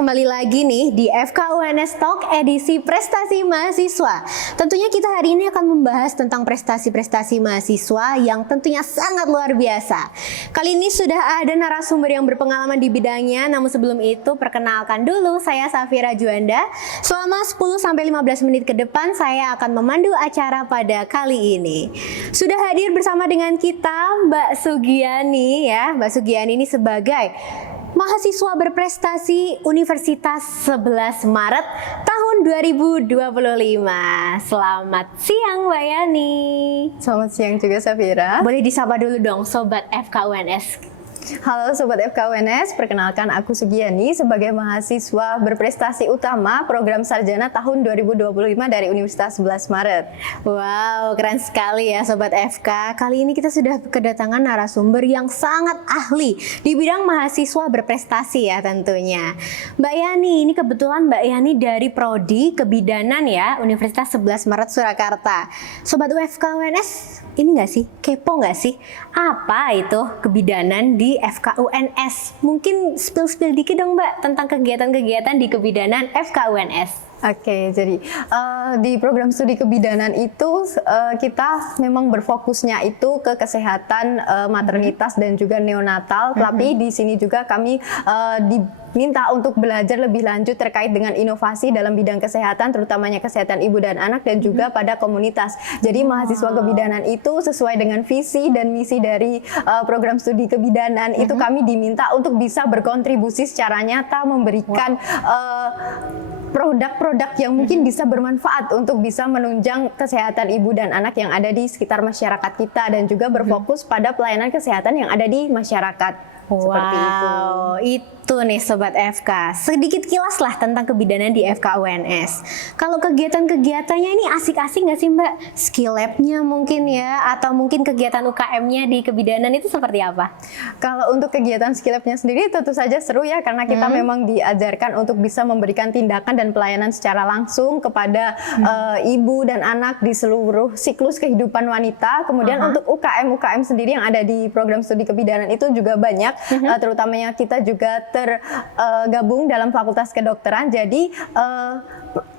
kembali lagi nih di FKUNS Talk edisi Prestasi Mahasiswa. Tentunya kita hari ini akan membahas tentang prestasi-prestasi mahasiswa yang tentunya sangat luar biasa. Kali ini sudah ada narasumber yang berpengalaman di bidangnya, namun sebelum itu perkenalkan dulu, saya Safira Juanda. Selama 10-15 menit ke depan saya akan memandu acara pada kali ini. Sudah hadir bersama dengan kita Mbak Sugiani ya. Mbak Sugiani ini sebagai mahasiswa berprestasi Universitas 11 Maret tahun 2025. Selamat siang Mbak Yani. Selamat siang juga Safira. Boleh disapa dulu dong Sobat FKUNS. Halo Sobat FKUNS, perkenalkan aku Sugiani sebagai mahasiswa berprestasi utama program sarjana tahun 2025 dari Universitas 11 Maret. Wow, keren sekali ya Sobat FK. Kali ini kita sudah kedatangan narasumber yang sangat ahli di bidang mahasiswa berprestasi ya tentunya. Mbak Yani, ini kebetulan Mbak Yani dari Prodi Kebidanan ya, Universitas 11 Maret Surakarta. Sobat FKUNS, ini nggak sih, kepo nggak sih? Apa itu kebidanan di FKUNS? Mungkin spill dikit dong Mbak tentang kegiatan-kegiatan di kebidanan FKUNS. Oke, jadi di program studi kebidanan itu kita memang berfokusnya itu ke kesehatan maternitas dan juga neonatal. Tapi di sini juga kami diminta untuk belajar lebih lanjut terkait dengan inovasi dalam bidang kesehatan, terutamanya kesehatan ibu dan anak dan juga pada komunitas. Jadi mahasiswa kebidanan itu sesuai dengan visi dan misi dari program studi kebidanan itu kami diminta untuk bisa berkontribusi secara nyata memberikan produk-produk yang mungkin bisa bermanfaat untuk bisa menunjang kesehatan ibu dan anak yang ada di sekitar masyarakat kita dan juga berfokus pada pelayanan kesehatan yang ada di masyarakat. Seperti itu nih Sobat FK. Sedikit kilas lah tentang kebidanan di FKUNS. Kalau kegiatan-kegiatannya ini asik-asik nggak sih Mbak? Skill lab-nya mungkin ya, atau mungkin kegiatan UKM-nya di kebidanan itu seperti apa? Kalau untuk kegiatan skill lab-nya sendiri tentu saja seru ya, karena kita memang diajarkan untuk bisa memberikan tindakan dan pelayanan secara langsung kepada ibu dan anak di seluruh siklus kehidupan wanita. Kemudian untuk UKM sendiri yang ada di program studi kebidanan itu juga banyak. Terutamanya kita juga tergabung dalam fakultas kedokteran. Jadi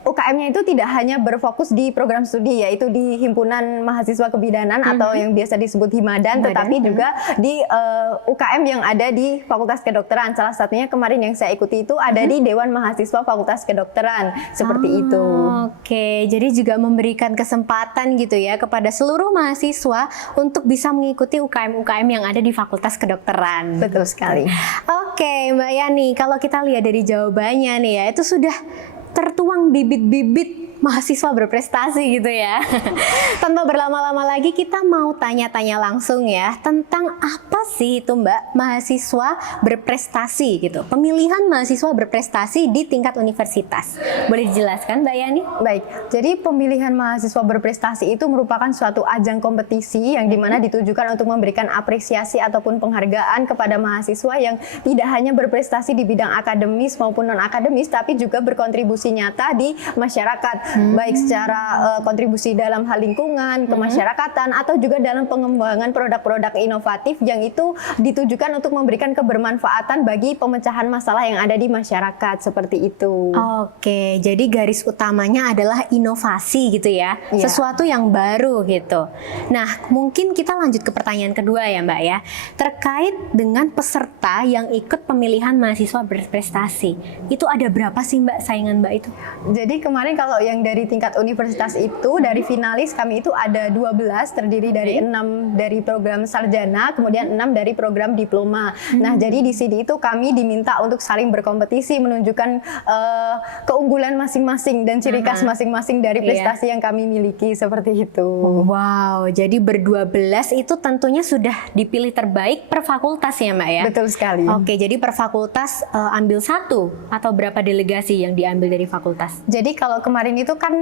UKM-nya itu tidak hanya berfokus di program studi, yaitu di himpunan mahasiswa kebidanan atau yang biasa disebut Himadan, tetapi juga di UKM yang ada di fakultas kedokteran. Salah satunya kemarin yang saya ikuti itu ada di Dewan Mahasiswa Fakultas Kedokteran, seperti itu. Oke, jadi juga memberikan kesempatan gitu ya kepada seluruh mahasiswa untuk bisa mengikuti UKM-UKM yang ada di Fakultas Kedokteran. Betul sekali. Oke, Mbak Yani, kalau kita lihat dari jawabannya nih ya, itu sudah tertuang bibit-bibit mahasiswa berprestasi gitu ya. Tanpa berlama-lama lagi kita mau tanya-tanya langsung ya tentang apa sih itu Mbak mahasiswa berprestasi gitu. Pemilihan mahasiswa berprestasi di tingkat universitas. Boleh dijelaskan Mbak Yani? Baik, jadi pemilihan mahasiswa berprestasi itu merupakan suatu ajang kompetisi yang dimana ditujukan untuk memberikan apresiasi ataupun penghargaan kepada mahasiswa yang tidak hanya berprestasi di bidang akademis maupun non-akademis, tapi juga berkontribusi nyata di masyarakat. Baik secara kontribusi dalam hal lingkungan, kemasyarakatan, atau juga dalam pengembangan produk-produk inovatif yang itu ditujukan untuk memberikan kebermanfaatan bagi pemecahan masalah yang ada di masyarakat, seperti itu. Oke, jadi garis utamanya adalah inovasi gitu ya, sesuatu yang baru gitu. Nah, mungkin kita lanjut ke pertanyaan kedua ya Mbak ya, terkait dengan peserta yang ikut pemilihan mahasiswa berprestasi. Itu ada berapa sih Mbak saingan Mbak itu? Jadi kemarin kalau yang dari tingkat universitas itu, dari finalis kami itu ada 12, terdiri dari 6 dari program sarjana, kemudian 6 dari program diploma. Nah, jadi di sini itu kami diminta untuk saling berkompetisi, menunjukkan keunggulan masing-masing dan ciri khas masing-masing dari prestasi yang kami miliki, seperti itu. Wow, jadi ber-12 itu tentunya sudah dipilih terbaik per fakultas ya Mbak ya? Betul sekali. Oke, jadi per fakultas ambil satu atau berapa delegasi yang diambil dari fakultas? Jadi kalau kemarin itu kan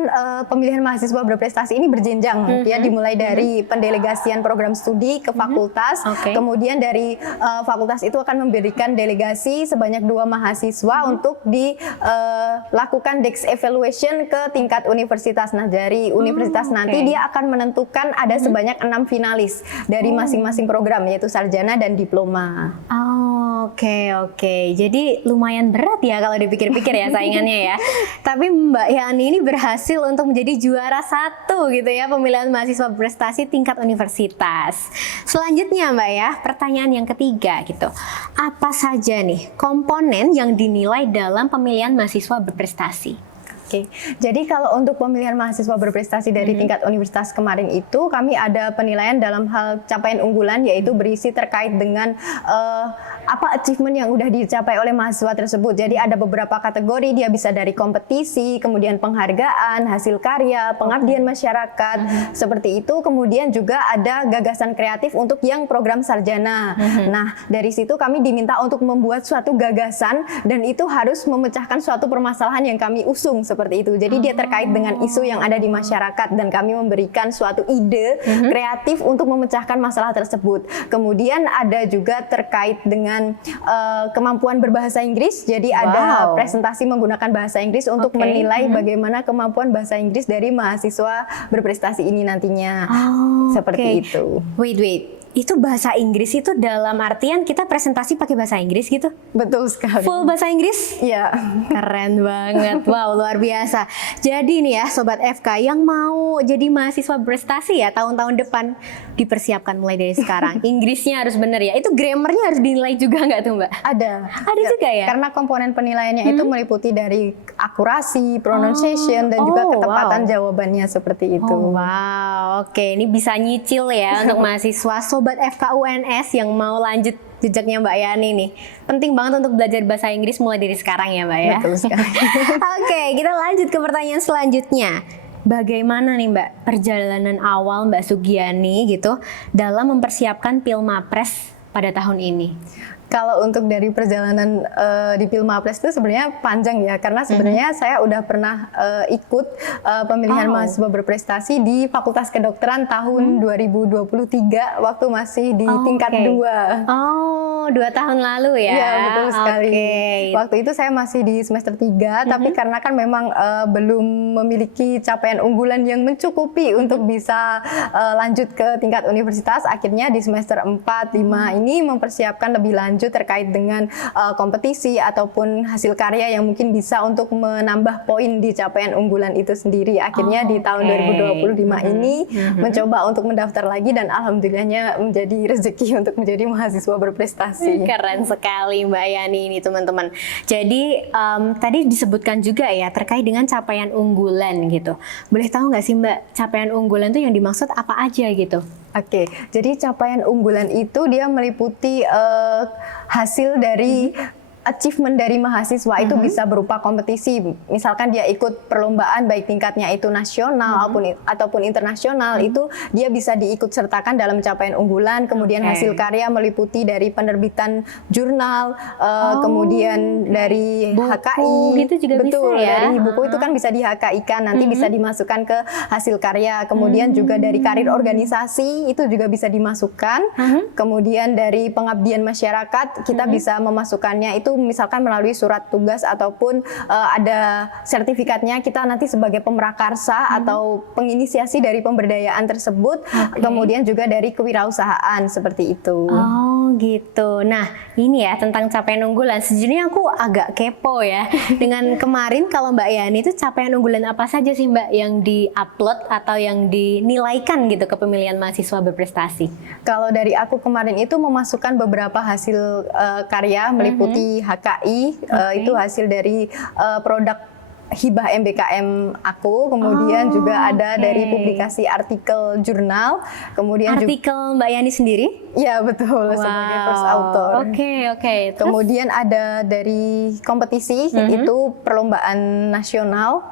pemilihan mahasiswa berprestasi ini berjenjang ya, dimulai dari pendelegasian program studi ke fakultas, kemudian dari fakultas itu akan memberikan delegasi sebanyak 2 mahasiswa untuk dilakukan dex evaluation ke tingkat universitas. Nah, dari universitas nanti dia akan menentukan ada sebanyak 6 finalis dari masing-masing program, yaitu sarjana dan diploma. Oke. Jadi lumayan berat ya kalau dipikir-pikir ya saingannya ya. Tapi Mbak Yani ini berhasil untuk menjadi juara 1 gitu ya pemilihan mahasiswa berprestasi tingkat universitas. Selanjutnya Mbak ya, pertanyaan yang ketiga gitu. Apa saja nih komponen yang dinilai dalam pemilihan mahasiswa berprestasi? Oke, jadi kalau untuk pemilihan mahasiswa berprestasi dari tingkat universitas kemarin itu kami ada penilaian dalam hal capaian unggulan, yaitu berisi terkait dengan apa achievement yang udah dicapai oleh mahasiswa tersebut. Jadi ada beberapa kategori, dia bisa dari kompetisi, kemudian penghargaan, hasil karya, pengabdian masyarakat, seperti itu. Kemudian juga ada gagasan kreatif untuk yang program sarjana. Nah, dari situ kami diminta untuk membuat suatu gagasan dan itu harus memecahkan suatu permasalahan yang kami usung seperti itu. Jadi dia terkait dengan isu yang ada di masyarakat dan kami memberikan suatu ide kreatif untuk memecahkan masalah tersebut. Kemudian ada juga terkait dengan kemampuan berbahasa Inggris. Jadi ada presentasi menggunakan bahasa Inggris untuk menilai bagaimana kemampuan bahasa Inggris dari mahasiswa berprestasi ini nantinya. Seperti itu. Wait. Itu bahasa Inggris itu dalam artian kita presentasi pakai bahasa Inggris gitu? Betul sekali. Full bahasa Inggris? Iya. Keren banget, wow luar biasa. Jadi nih ya Sobat FK yang mau jadi mahasiswa berprestasi ya tahun-tahun depan, dipersiapkan mulai dari sekarang. Inggrisnya harus bener ya, itu grammarnya harus dinilai juga nggak tuh Mbak? Ada juga ya? Karena komponen penilaiannya itu meliputi dari akurasi, pronunciation, dan juga ketepatan jawabannya seperti itu. Wow, oke ini bisa nyicil ya untuk mahasiswa Sobat FK UNS yang mau lanjut jejaknya Mbak Yani nih. Penting banget untuk belajar bahasa Inggris mulai dari sekarang ya Mbak ya. Betul sekali. Oke, kita lanjut ke pertanyaan selanjutnya. Bagaimana nih Mbak perjalanan awal Mbak Sugiani gitu dalam mempersiapkan Pilmapres pada tahun ini? Kalau untuk dari perjalanan di Pilmapres itu sebenarnya panjang ya, karena sebenarnya saya udah pernah ikut pemilihan mahasiswa berprestasi di Fakultas Kedokteran tahun 2023 waktu masih di tingkat 2. Oh, 2 tahun lalu ya? Iya, betul sekali. Waktu itu saya masih di semester 3, tapi karena kan memang belum memiliki capaian unggulan yang mencukupi untuk bisa lanjut ke tingkat universitas, akhirnya di semester 4, 5 ini mempersiapkan lebih lanjut terkait dengan kompetisi ataupun hasil karya yang mungkin bisa untuk menambah poin di capaian unggulan itu sendiri. Akhirnya di tahun 2025 ini mencoba untuk mendaftar lagi dan alhamdulillahnya menjadi rezeki untuk menjadi mahasiswa berprestasi. Keren sekali Mbak Yani ini teman-teman. Jadi tadi disebutkan juga ya terkait dengan capaian unggulan gitu. Boleh tahu nggak sih Mbak capaian unggulan itu yang dimaksud apa aja gitu? Oke, jadi capaian unggulan itu dia meliputi hasil dari achievement dari mahasiswa itu bisa berupa kompetisi. Misalkan dia ikut perlombaan baik tingkatnya itu nasional ataupun internasional, itu dia bisa diikut sertakan dalam capaian unggulan. Kemudian hasil karya meliputi dari penerbitan jurnal, kemudian dari buku, HKI. gitu juga betul, bisa ya? Dari buku itu kan bisa di HKI-kan, nanti bisa dimasukkan ke hasil karya. Kemudian juga dari karir organisasi itu juga bisa dimasukkan. Kemudian dari pengabdian masyarakat kita bisa memasukkannya itu misalkan melalui surat tugas ataupun ada sertifikatnya, kita nanti sebagai pemrakarsa atau penginisiasi dari pemberdayaan tersebut. Kemudian juga dari kewirausahaan seperti itu. Oh gitu. Nah ini ya tentang capaian unggulan. Sejujurnya aku agak kepo ya dengan kemarin kalau Mbak Yani itu capaian unggulan apa saja sih Mbak yang di-upload atau yang dinilaikan gitu ke pemilihan mahasiswa berprestasi? Kalau dari aku kemarin itu memasukkan beberapa hasil karya meliputi HKI, itu hasil dari produk hibah MBKM aku, kemudian juga ada dari publikasi artikel jurnal, kemudian artikel Mbak Yani sendiri? Ya betul, sebagai first author. Oke. Kemudian ada dari kompetisi, itu perlombaan nasional,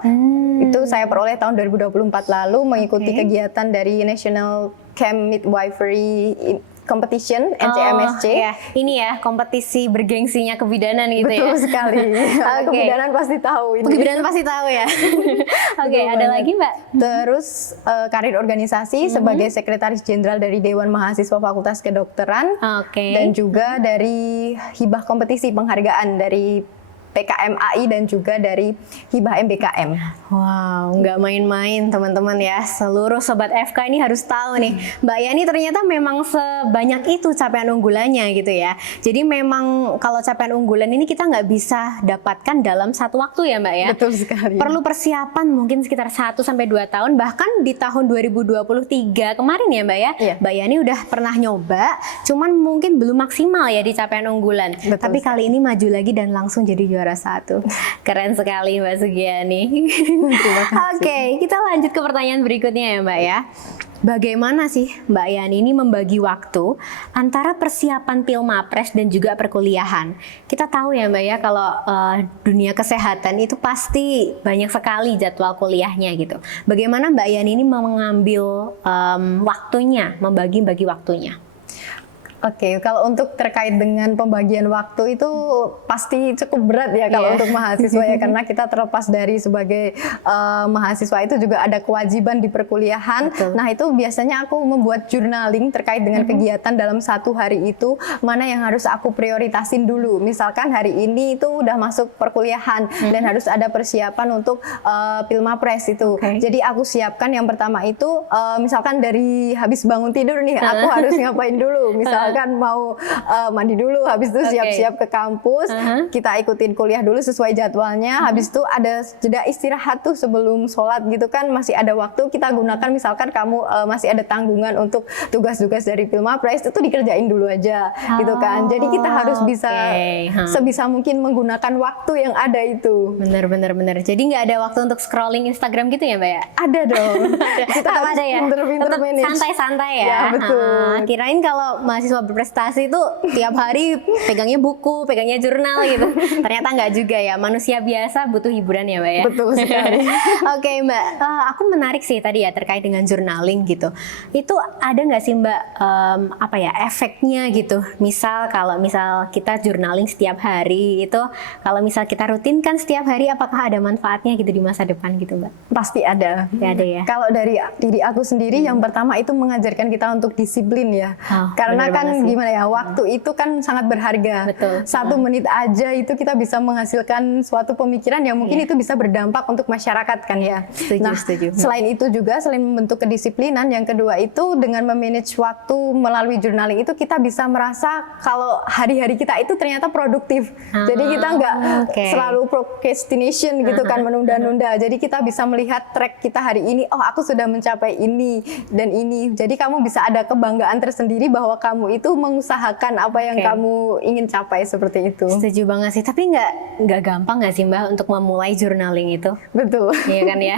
itu saya peroleh tahun 2024 lalu mengikuti kegiatan dari National Camp Midwifery Competition, NCMSC. Ya. Ini ya, kompetisi bergengsinya kebidanan gitu. Betul sekali. Kebidanan pasti tahu ini. Kebidanan pasti tahu ya. Oke, ada lagi Mbak? Terus karir organisasi sebagai Sekretaris Jenderal dari Dewan Mahasiswa Fakultas Kedokteran. Dan juga dari hibah kompetisi penghargaan dari PKMAI dan juga dari Hibah MBKM. Wow, nggak main-main teman-teman ya. Seluruh Sobat FK ini harus tahu nih, Mbak Yani ternyata memang sebanyak itu capaian unggulannya gitu ya. Jadi memang kalau capaian unggulan ini kita nggak bisa dapatkan dalam satu waktu ya Mbak ya. Betul sekali. Perlu persiapan mungkin sekitar 1 sampai 2 tahun, bahkan di tahun 2023 kemarin ya Mbak ya. Iya. Mbak Yani udah pernah nyoba, cuman mungkin belum maksimal ya di capaian unggulan. Betul Tapi kali ini maju lagi dan langsung jadi juara 1. Keren sekali Mbak Sugiani. Terima kasih. Oke, kita lanjut ke pertanyaan berikutnya ya Mbak ya. Bagaimana sih Mbak Yani ini membagi waktu antara persiapan Pilmapres dan juga perkuliahan? Kita tahu ya Mbak ya kalau dunia kesehatan itu pasti banyak sekali jadwal kuliahnya gitu. Bagaimana Mbak Yani ini mengambil waktunya, membagi-bagi waktunya? Oke, kalau untuk terkait dengan pembagian waktu itu pasti cukup berat ya kalau untuk mahasiswa ya, karena kita terlepas dari sebagai mahasiswa itu juga ada kewajiban di perkuliahan. Betul. Nah itu biasanya aku membuat journaling terkait dengan kegiatan dalam satu hari itu, mana yang harus aku prioritasin dulu. Misalkan hari ini itu udah masuk perkuliahan dan harus ada persiapan untuk Pilmapres itu. Jadi aku siapkan yang pertama itu misalkan dari habis bangun tidur nih, aku harus ngapain dulu. Misalkan mau mandi dulu, habis itu siap-siap ke kampus, kita ikutin kuliah dulu sesuai jadwalnya, habis itu ada jeda istirahat tuh sebelum sholat gitu kan, masih ada waktu kita gunakan. Misalkan kamu masih ada tanggungan untuk tugas-tugas dari Pilmapres, itu dikerjain dulu aja gitu kan. Jadi kita harus bisa sebisa mungkin menggunakan waktu yang ada itu. Bener. Jadi nggak ada waktu untuk scrolling Instagram gitu ya Mbak ya? Ada dong. Kita harus ada ya? pinter-pinter Tetap manage. santai-santai ya? Ya, betul. Kirain kalau mahasiswa berprestasi itu tiap hari pegangnya buku, pegangnya jurnal gitu. Ternyata nggak juga ya, manusia biasa butuh hiburan ya Mbak ya? Betul sekali. Oke Mbak, aku menarik sih tadi ya terkait dengan journaling gitu. Itu ada nggak sih Mbak efeknya gitu? Misal kalau kita journaling setiap hari itu, kalau misal kita rutinkan setiap hari, apakah ada manfaatnya gitu di masa depan gitu Mbak? Pasti ada. Ya, ada ya. Kalau dari diri aku sendiri, yang pertama itu mengajarkan kita untuk disiplin ya. Karena kan gimana ya, waktu itu kan sangat berharga. Betul. 1 menit aja itu kita bisa menghasilkan suatu pemikiran yang mungkin itu bisa berdampak untuk masyarakat kan ya. Setuju. Selain itu juga, selain membentuk kedisiplinan, yang kedua itu dengan memanage waktu melalui journaling itu kita bisa merasa kalau hari-hari kita itu ternyata produktif. Jadi kita nggak selalu procrastination gitu kan, menunda-nunda. Jadi kita bisa melihat track kita hari ini, oh aku sudah mencapai ini dan ini. Jadi kamu bisa ada kebanggaan tersendiri bahwa kamu itu mengusahakan apa yang kamu ingin capai, seperti itu. Setuju banget sih, tapi nggak gampang nggak sih Mbak untuk memulai journaling itu? Betul. Iya kan ya.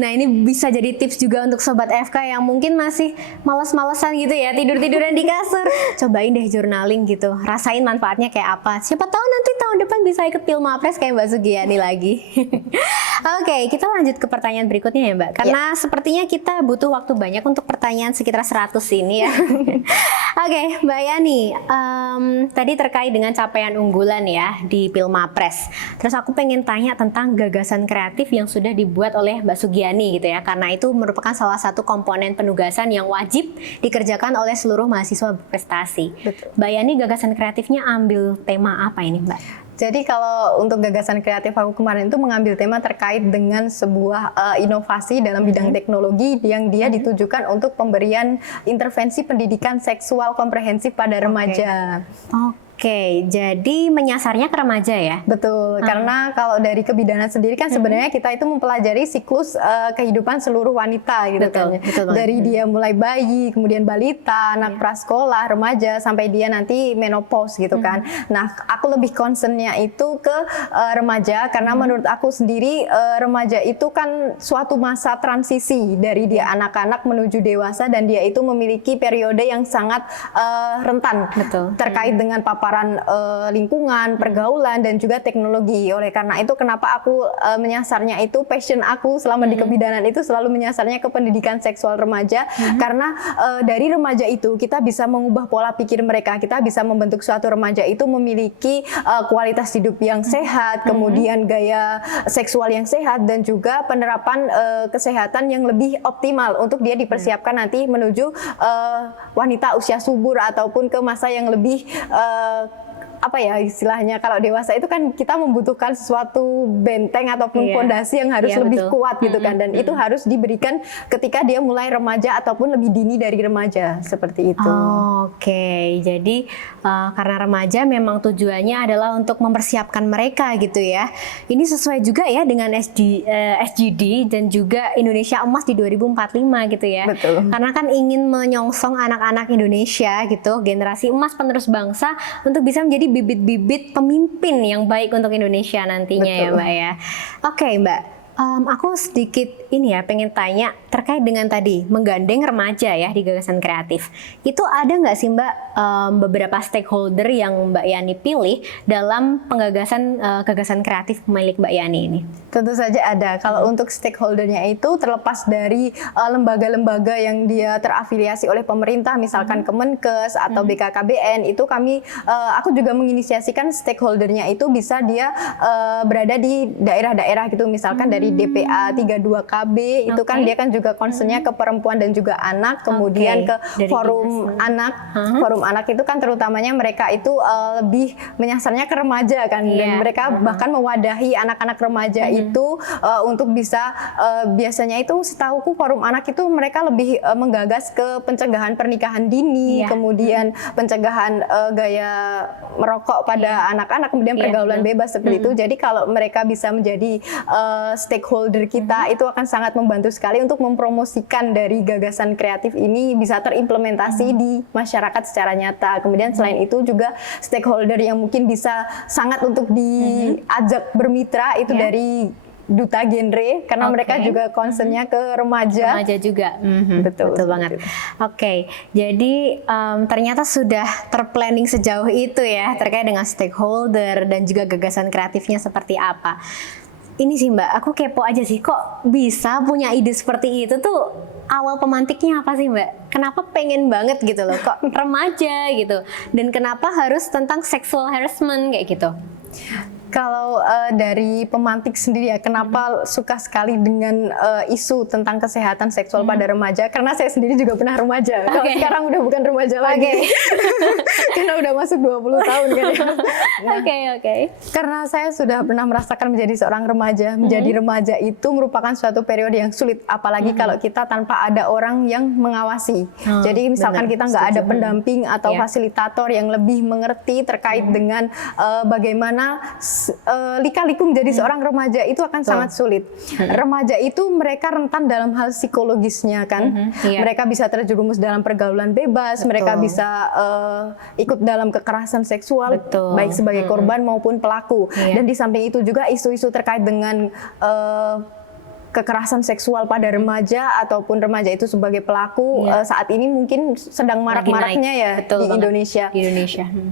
Nah ini bisa jadi tips juga untuk Sobat FK yang mungkin masih malas-malesan gitu ya, tidur-tiduran di kasur. Cobain deh journaling gitu, rasain manfaatnya kayak apa. Siapa tahu nanti tahun depan bisa ikut Pilmapres kayak Mbak Sugiani lagi. Oke, kita lanjut ke pertanyaan berikutnya ya Mbak. Karena sepertinya kita butuh waktu banyak untuk pertanyaan sekitar 100 ini ya. Oke, Mbak Yani, tadi terkait dengan capaian unggulan ya di Pilmapres. Terus aku pengen tanya tentang gagasan kreatif yang sudah dibuat oleh Mbak Sugiani gitu ya. Karena itu merupakan salah satu komponen penugasan yang wajib dikerjakan oleh seluruh mahasiswa berprestasi. Betul. Mbak Yani, gagasan kreatifnya ambil tema apa ini Mbak? Jadi kalau untuk gagasan kreatif aku kemarin itu mengambil tema terkait dengan sebuah inovasi dalam bidang teknologi yang dia ditujukan untuk pemberian intervensi pendidikan seksual komprehensif pada remaja. Oke, jadi menyasarnya ke remaja ya? Betul, karena kalau dari kebidanan sendiri kan sebenarnya kita itu mempelajari siklus kehidupan seluruh wanita gitu kan. Betul dari dia mulai bayi, kemudian balita, anak prasekolah, remaja, sampai dia nanti menopause gitu kan. Nah, aku lebih concernnya itu ke remaja, karena menurut aku sendiri remaja itu kan suatu masa transisi dari dia anak-anak menuju dewasa, dan dia itu memiliki periode yang sangat rentan terkait dengan paparan lingkungan, pergaulan, dan juga teknologi. Oleh karena itu kenapa aku menyasarnya itu, passion aku selama di kebidanan itu selalu menyasarnya ke pendidikan seksual remaja, karena dari remaja itu kita bisa mengubah pola pikir mereka, kita bisa membentuk suatu remaja itu memiliki kualitas hidup yang sehat, kemudian gaya seksual yang sehat, dan juga penerapan kesehatan yang lebih optimal untuk dia dipersiapkan nanti menuju wanita usia subur ataupun ke masa yang lebih apa ya istilahnya, kalau dewasa itu kan kita membutuhkan sesuatu benteng ataupun fondasi yang harus lebih kuat gitu kan, dan itu harus diberikan ketika dia mulai remaja ataupun lebih dini dari remaja seperti itu. Oke, jadi karena remaja memang tujuannya adalah untuk mempersiapkan mereka gitu ya. Ini sesuai juga ya dengan SGD dan juga Indonesia Emas di 2045 gitu ya. Betul. Karena kan ingin menyongsong anak-anak Indonesia gitu, generasi emas penerus bangsa untuk bisa menjadi bibit-bibit pemimpin yang baik untuk Indonesia nantinya. Betul. Ya Mbak ya. Oke Mbak, aku sedikit ini ya pengen tanya terkait dengan tadi menggandeng remaja ya di gagasan kreatif. Itu ada nggak sih Mbak beberapa stakeholder yang Mbak Yani pilih dalam penggagasan gagasan kreatif milik Mbak Yani ini? Tentu saja ada. Kalau untuk stakeholdernya itu terlepas dari lembaga-lembaga yang dia terafiliasi oleh pemerintah, misalkan Kemenkes atau BKKBN, itu aku juga menginisiasikan stakeholdernya itu bisa dia berada di daerah-daerah gitu, misalkan dari DPA 32KB itu kan dia kan juga concernnya ke perempuan dan juga anak, kemudian ke forum anak. Forum anak itu kan terutamanya mereka itu lebih menyasarnya ke remaja kan, dan mereka bahkan mewadahi anak-anak remaja itu untuk bisa biasanya itu setauku forum anak itu mereka lebih menggagas ke pencegahan pernikahan dini, kemudian pencegahan gaya merokok pada anak-anak, kemudian pergaulan bebas seperti itu. Jadi kalau mereka bisa menjadi stakeholder kita, itu akan sangat membantu sekali untuk mempromosikan dari gagasan kreatif ini bisa terimplementasi di masyarakat secara nyata. Kemudian selain itu juga stakeholder yang mungkin bisa sangat untuk diajak bermitra itu dari duta genre, karena mereka juga concernnya ke remaja. Remaja juga. Betul banget. Oke, jadi ternyata sudah terplanning sejauh itu ya terkait dengan stakeholder dan juga gagasan kreatifnya seperti apa. Ini sih Mbak, aku kepo aja sih, kok bisa punya ide seperti itu tuh awal pemantiknya apa sih Mbak? Kenapa pengen banget gitu loh, kok remaja gitu? Dan kenapa harus tentang sexual harassment kayak gitu? Kalau dari pemantik sendiri ya, kenapa suka sekali dengan isu tentang kesehatan seksual pada remaja? Karena saya sendiri juga pernah remaja. Kalau sekarang udah bukan remaja lagi. Karena udah masuk 20 tahun kan ya. Oke. Karena saya sudah pernah merasakan menjadi seorang remaja. Menjadi remaja itu merupakan suatu periode yang sulit, apalagi kalau kita tanpa ada orang yang mengawasi. Jadi misalkan kita nggak ada pendamping atau fasilitator yang lebih mengerti terkait dengan bagaimana lika-liku menjadi seorang remaja itu akan sangat sulit. Remaja itu mereka rentan dalam hal psikologisnya kan. Mereka bisa terjerumus dalam pergaulan bebas, mereka bisa ikut dalam kekerasan seksual, baik sebagai korban maupun pelaku. Dan di samping itu juga isu-isu terkait dengan kekerasan seksual pada remaja ataupun remaja itu sebagai pelaku saat ini mungkin sedang marak-maraknya ya di Indonesia.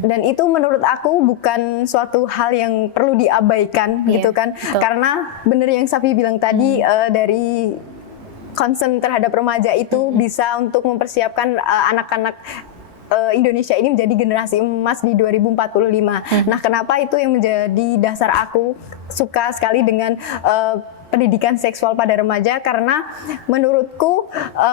Dan itu menurut aku bukan suatu hal yang perlu diabaikan gitu kan. Karena bener yang Safi bilang tadi, dari concern terhadap remaja itu bisa untuk mempersiapkan anak-anak Indonesia ini menjadi generasi emas di 2045. Nah, kenapa itu yang menjadi dasar aku suka sekali dengan pendidikan seksual pada remaja? Karena menurutku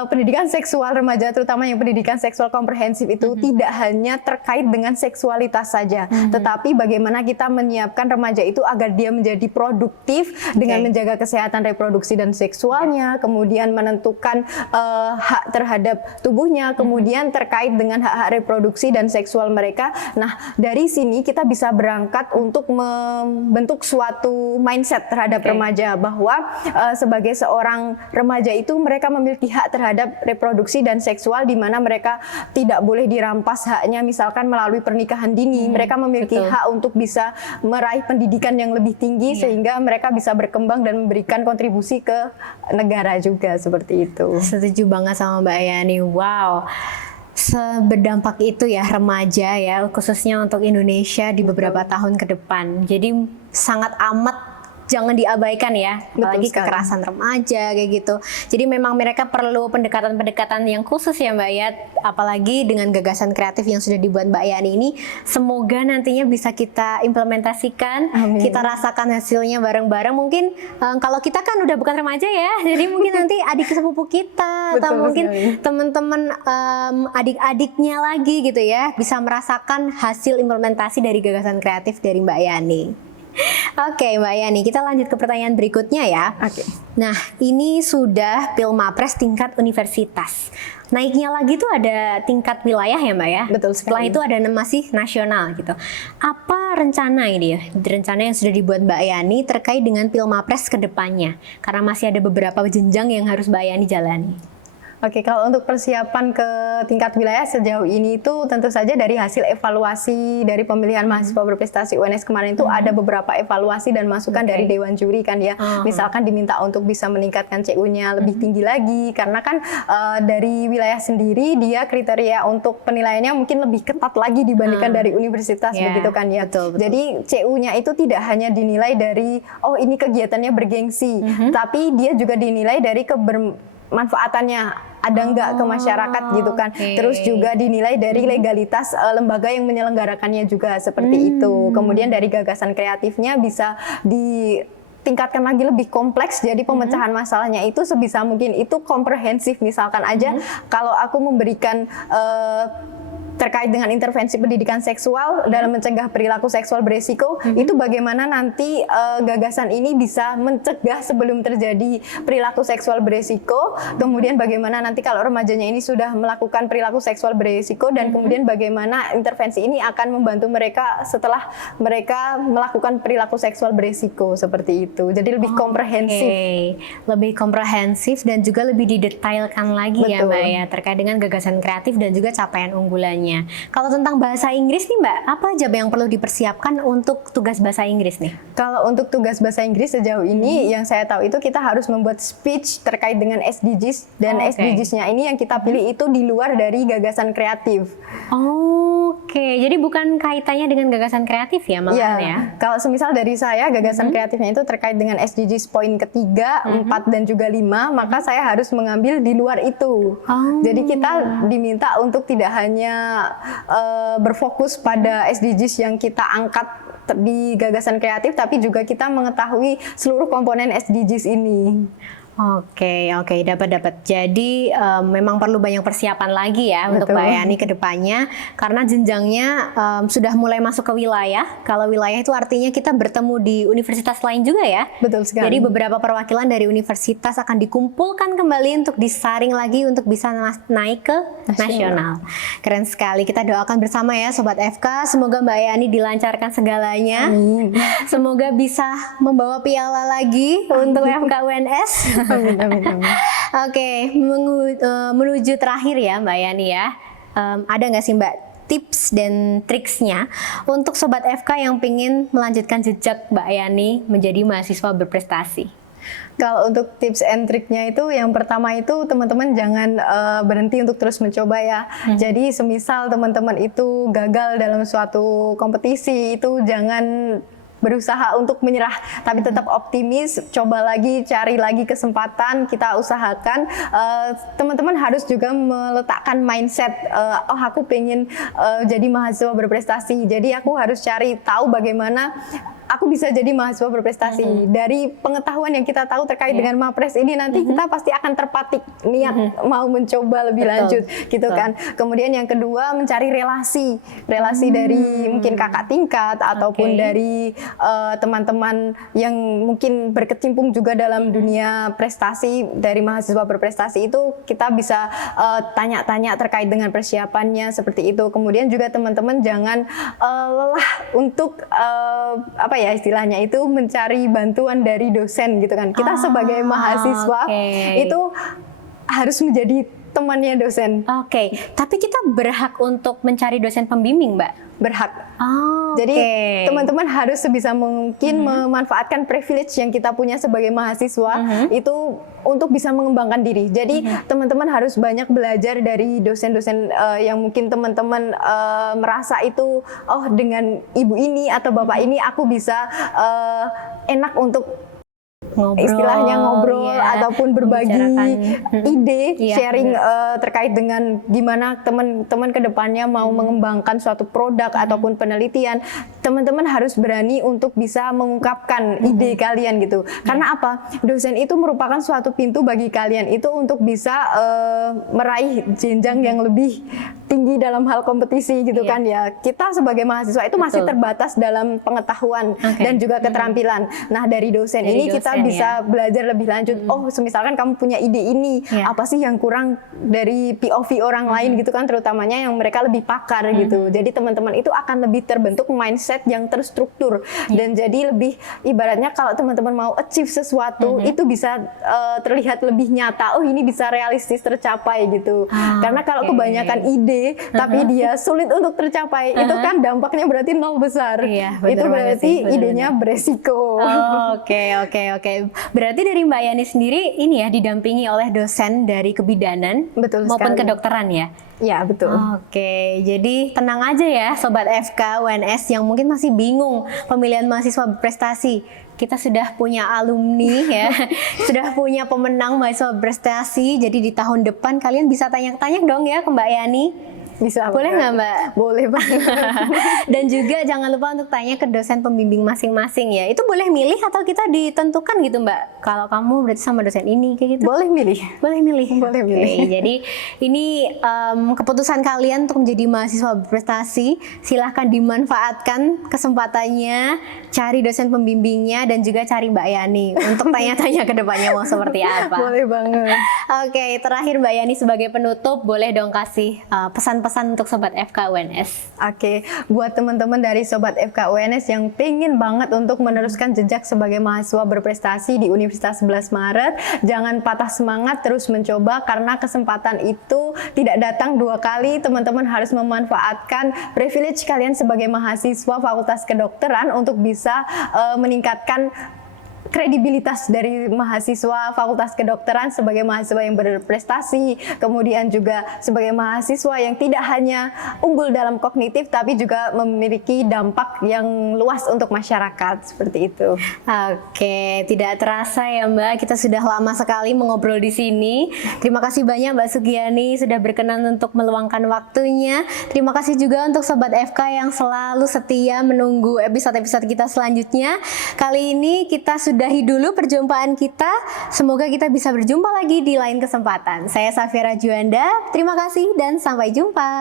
pendidikan seksual remaja, terutama yang pendidikan seksual komprehensif itu tidak hanya terkait dengan seksualitas saja, tetapi bagaimana kita menyiapkan remaja itu agar dia menjadi produktif dengan menjaga kesehatan reproduksi dan seksualnya, kemudian menentukan hak terhadap tubuhnya, kemudian terkait dengan hak-hak reproduksi dan seksual mereka. Nah, dari sini kita bisa berangkat untuk membentuk suatu mindset terhadap remaja, bahwa sebagai seorang remaja itu mereka memiliki hak terhadap reproduksi dan seksual, di mana mereka tidak boleh dirampas haknya misalkan melalui pernikahan dini. Mereka memiliki hak untuk bisa meraih pendidikan yang lebih tinggi sehingga mereka bisa berkembang dan memberikan kontribusi ke negara juga, seperti itu. Setuju banget sama Mbak Yani. Wow, seberdampak itu ya remaja ya, khususnya untuk Indonesia di beberapa tahun ke depan. Jadi sangat amat jangan diabaikan ya, apalagi kekerasan remaja kayak gitu. Jadi memang mereka perlu pendekatan-pendekatan yang khusus ya Mbak ya, apalagi dengan gagasan kreatif yang sudah dibuat Mbak Yani ini. Semoga nantinya bisa kita implementasikan, kita rasakan hasilnya bareng-bareng. Mungkin kalau kita kan udah bukan remaja ya, jadi mungkin nanti adik sepupu kita atau Betul mungkin sekali. teman-teman adik-adiknya lagi gitu ya bisa merasakan hasil implementasi dari gagasan kreatif dari Mbak Yani. Oke Mbak Yani, kita lanjut ke pertanyaan berikutnya ya. Oke. Nah, ini sudah Pilmapres tingkat universitas. Naiknya lagi tuh ada tingkat wilayah ya Mbak ya? Betul Setelah sekali. itu ada masih nasional gitu. Apa rencana ini ya? Rencana yang sudah dibuat Mbak Yani terkait dengan Pilmapres ke depannya? Karena masih ada beberapa jenjang yang harus Mbak Yani jalani. Oke, kalau untuk persiapan ke tingkat wilayah sejauh ini itu tentu saja dari hasil evaluasi dari pemilihan mahasiswa berprestasi UNS kemarin itu ada beberapa evaluasi dan masukan dari Dewan Juri kan ya. Misalkan diminta untuk bisa meningkatkan CU-nya lebih tinggi lagi karena kan dari wilayah sendiri dia kriteria untuk penilaiannya mungkin lebih ketat lagi dibandingkan dari universitas Ya, begitu kan ya. betul. Jadi CU-nya itu tidak hanya dinilai dari oh ini kegiatannya bergengsi, tapi dia juga dinilai dari manfaatannya ada enggak ke masyarakat gitu kan. Oke. Terus juga dinilai dari legalitas lembaga yang menyelenggarakannya juga seperti itu. Kemudian dari gagasan kreatifnya bisa ditingkatkan lagi lebih kompleks, jadi pemecahan masalahnya itu sebisa mungkin itu komprehensif. Misalkan aja kalau aku memberikan terkait dengan intervensi pendidikan seksual dalam mencegah perilaku seksual beresiko, itu bagaimana nanti gagasan ini bisa mencegah sebelum terjadi perilaku seksual beresiko, kemudian bagaimana nanti kalau remajanya ini sudah melakukan perilaku seksual beresiko, dan kemudian bagaimana intervensi ini akan membantu mereka setelah mereka melakukan perilaku seksual beresiko, seperti itu. Jadi lebih komprehensif. Oke, lebih komprehensif dan juga lebih didetailkan lagi ya Betul. Mbak ya terkait dengan gagasan kreatif dan juga capaian unggulannya. Kalau tentang bahasa Inggris nih Mbak, apa aja yang perlu dipersiapkan untuk tugas bahasa Inggris nih? Kalau untuk tugas bahasa Inggris sejauh ini yang saya tahu itu kita harus membuat speech terkait dengan SDGs, dan Oke. SDGs-nya ini yang kita pilih itu di luar dari gagasan kreatif. Oke, jadi bukan kaitannya dengan gagasan kreatif ya malahan ya? Kalau semisal dari saya gagasan kreatifnya itu terkait dengan SDGs poin ketiga, 4 dan juga 5, maka saya harus mengambil di luar itu. Jadi kita diminta untuk tidak hanya berfokus pada SDGs yang kita angkat di gagasan kreatif, tapi juga kita mengetahui seluruh komponen SDGs ini. Oke, dapat. Jadi memang perlu banyak persiapan lagi ya untuk Betul. Mbak Yani ke depannya karena jenjangnya sudah mulai masuk ke wilayah. Kalau wilayah itu artinya kita bertemu di universitas lain juga ya. Betul sekali. Jadi beberapa perwakilan dari universitas akan dikumpulkan kembali untuk disaring lagi untuk bisa naik ke nasional. Keren sekali. Kita doakan bersama ya Sobat FK. Semoga Mbak Yani dilancarkan segalanya. Semoga bisa membawa piala lagi untuk FK UNS. Amin, amin, amin. Oke, menuju terakhir ya Mbak Yani ya. Ada nggak sih Mbak tips dan triksnya untuk Sobat FK yang ingin melanjutkan jejak Mbak Yani menjadi mahasiswa berprestasi? Kalau untuk tips and triknya itu yang pertama itu teman-teman jangan berhenti untuk terus mencoba ya. Jadi semisal teman-teman itu gagal dalam suatu kompetisi itu jangan berusaha untuk menyerah, tapi tetap optimis, coba lagi, cari lagi kesempatan, kita usahakan. Teman-teman harus juga meletakkan mindset, oh aku pengen jadi mahasiswa berprestasi, jadi aku harus cari tahu bagaimana aku bisa jadi mahasiswa berprestasi. Dari pengetahuan yang kita tahu terkait dengan Mapres ini nanti kita pasti akan terpatik niat mau mencoba lebih lanjut gitu kan. Kemudian yang kedua mencari relasi dari mungkin kakak tingkat ataupun dari teman-teman yang mungkin berkecimpung juga dalam dunia prestasi dari mahasiswa berprestasi itu kita bisa tanya-tanya terkait dengan persiapannya seperti itu. Kemudian juga teman-teman jangan lelah untuk apa ya istilahnya itu mencari bantuan dari dosen gitu kan. Kita sebagai mahasiswa itu harus menjadi temannya dosen. Oke, tapi kita berhak untuk mencari dosen pembimbing, Mbak? Berhak. Oh, jadi teman-teman harus sebisa mungkin memanfaatkan privilege yang kita punya sebagai mahasiswa itu untuk bisa mengembangkan diri. Jadi teman-teman harus banyak belajar dari dosen-dosen yang mungkin teman-teman merasa itu oh dengan ibu ini atau bapak ini aku bisa enak untuk istilahnya ngobrol ya, ataupun berbagi membicarakan. ide, Iya, sharing terkait dengan gimana teman-teman kedepannya mau mengembangkan suatu produk ataupun penelitian. Teman-teman harus berani untuk bisa mengungkapkan ide kalian gitu. Karena apa? Dosen itu merupakan suatu pintu bagi kalian itu untuk bisa meraih jenjang yang lebih tinggi dalam hal kompetisi gitu kan ya. Kita sebagai mahasiswa itu masih terbatas dalam pengetahuan dan juga keterampilan. Nah, dari dosen Dari ini kita dosen, bisa belajar lebih lanjut. Oh, misalkan kamu punya ide ini, apa sih yang kurang dari POV orang lain gitu kan, terutamanya yang mereka lebih pakar gitu. Jadi teman-teman itu akan lebih terbentuk mindset yang terstruktur dan jadi lebih ibaratnya kalau teman-teman mau achieve sesuatu itu bisa terlihat lebih nyata. Oh, ini bisa realistis tercapai gitu. Karena kalau kebanyakan ide tapi dia sulit untuk tercapai, itu kan dampaknya berarti nol besar. Itu berarti idenya beresiko. Oke. Berarti dari Mbak Yani sendiri ini ya didampingi oleh dosen dari kebidanan maupun kedokteran ya? Ya, betul. Oke, jadi tenang aja ya Sobat FK UNS yang mungkin masih bingung pemilihan mahasiswa berprestasi. Kita sudah punya alumni ya, sudah punya pemenang mahasiswa berprestasi. Jadi di tahun depan kalian bisa tanya-tanya dong ya ke Mbak Yani. Bisa. Boleh nggak Mbak? Boleh banget. Dan juga jangan lupa untuk tanya ke dosen pembimbing masing-masing ya. Itu boleh milih atau kita ditentukan gitu Mbak? Kalau kamu berarti sama dosen ini kayak gitu? Boleh milih. Boleh milih. Boleh milih. Oke, jadi ini keputusan kalian untuk menjadi mahasiswa berprestasi. Silahkan dimanfaatkan kesempatannya, cari dosen pembimbingnya dan juga cari Mbak Yani untuk tanya-tanya ke depannya mau seperti apa. Boleh banget. Oke, terakhir Mbak Yani sebagai penutup boleh dong kasih pesan-pesan untuk Sobat FK UNS. Oke, buat teman-teman dari Sobat FK UNS yang pengen banget untuk meneruskan jejak sebagai mahasiswa berprestasi di Universitas 11 Maret, jangan patah semangat, terus mencoba karena kesempatan itu tidak datang dua kali. Teman-teman harus memanfaatkan privilege kalian sebagai mahasiswa Fakultas Kedokteran untuk bisa meningkatkan kredibilitas dari mahasiswa Fakultas Kedokteran sebagai mahasiswa yang berprestasi, kemudian juga sebagai mahasiswa yang tidak hanya unggul dalam kognitif tapi juga memiliki dampak yang luas untuk masyarakat, seperti itu. Oke, tidak terasa ya Mbak, kita sudah lama sekali mengobrol di sini. Terima kasih banyak Mbak Sugiyani sudah berkenan untuk meluangkan waktunya. Terima kasih juga untuk Sobat FK yang selalu setia menunggu episode-episode kita selanjutnya. Kali ini kita sudahi dulu perjumpaan kita. Semoga kita bisa berjumpa lagi di lain kesempatan. Saya Safira Juanda, terima kasih dan sampai jumpa.